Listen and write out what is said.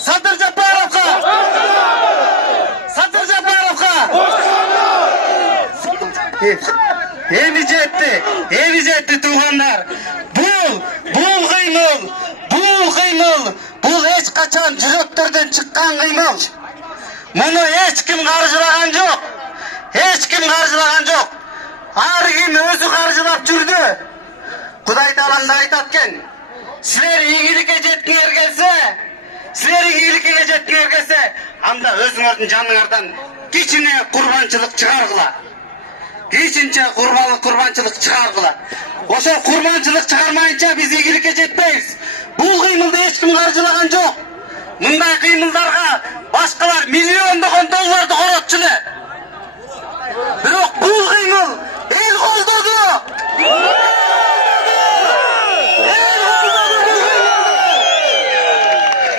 Садыр Жапаровқа! Садыр Жапаровқа! Evi жетті туғандар. Бұл қимыл, бұл еш қачан жүректерден шыққан қимыл. Мұны ешкім қаржылаған жоқ. Ар кім өзі қаржылап жүрді. Құдай Тағала айтады екен, сілер игілікке жеткіңер келсе, анда өзіңердің жаныңардан кичине құрбаншылық шығарғыла. Құрбаншылық шығарғыла. Ошо құрбаншылық шығармайынша біз игілікке жетпейбиз. Бұл қимылды ешкім қаржылаған жоқ. Мындай қимылдарға башқалар миллиондаған долларды